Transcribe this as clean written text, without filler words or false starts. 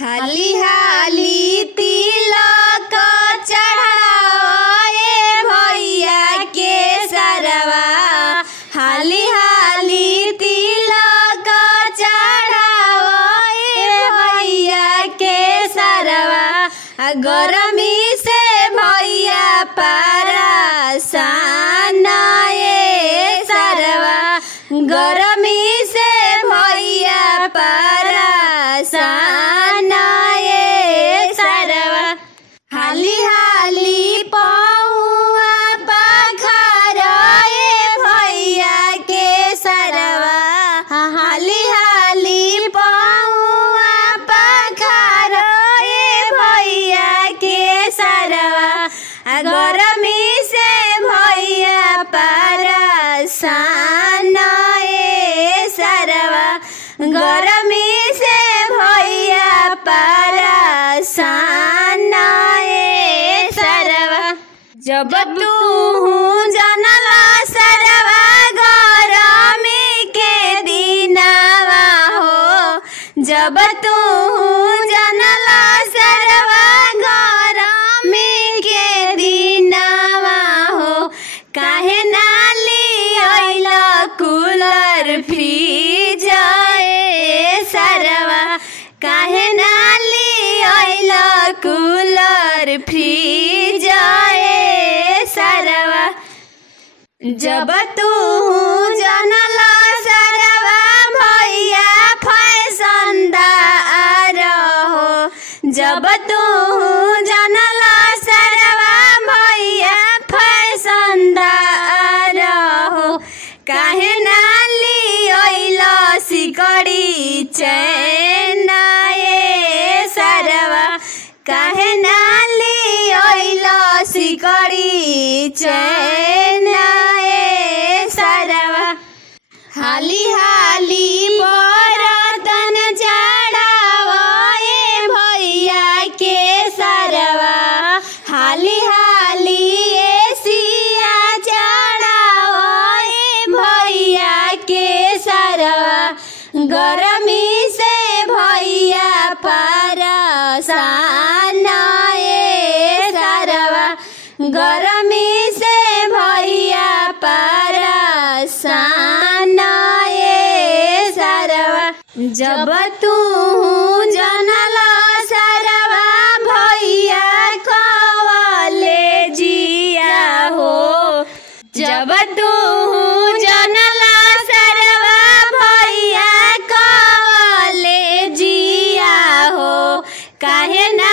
हाली हाली तिलक चढ़ाए भैया के सरवा। हाली हाली तिलक चढ़ाए भैया के सरवा। गरमी से भैया परेशान ये सरवा। गरमी से भैया परेशान ये सरवा। हाली हाली पौआ पखारे भैया के सरवा। हाली हाली पौआ पखारे भैया के सरवा। गरमी से भैया परेशान ये सरवा। गरमी से भैया परेशान ये सरवा। जब तू जनला सरवा गरमी के दिनवा हो। जब तू जनला सरवा गरमी के दिनवा हो। काहे नाली आइला कूलर फ्रिज ए सरवा। काहे नाली आइला कूलर फ्रिज ए सरवा। जब तू जनला सरवा भैया फैशनदार हो। जब तू जनला सरवा भैया फैशनदार हो। काहे नाली आइला सिकड़ी चैन ये सरवा। काहे नाली आइला सिकड़ी चैन ये सरवा। हाली हाली बरतन चढ़ाए भैया के सरवा। हाली हाली एसिया चढ़ाए भैया के सरवा। गरमी से भैया परेशान ये सरवा। गरमी से भैया परेशान ये सरवा। जब तू जनला सरवा भैया कॉलेजिया हो। जब तू जनला सरवा भैया कॉलेजिया हो। काहे ना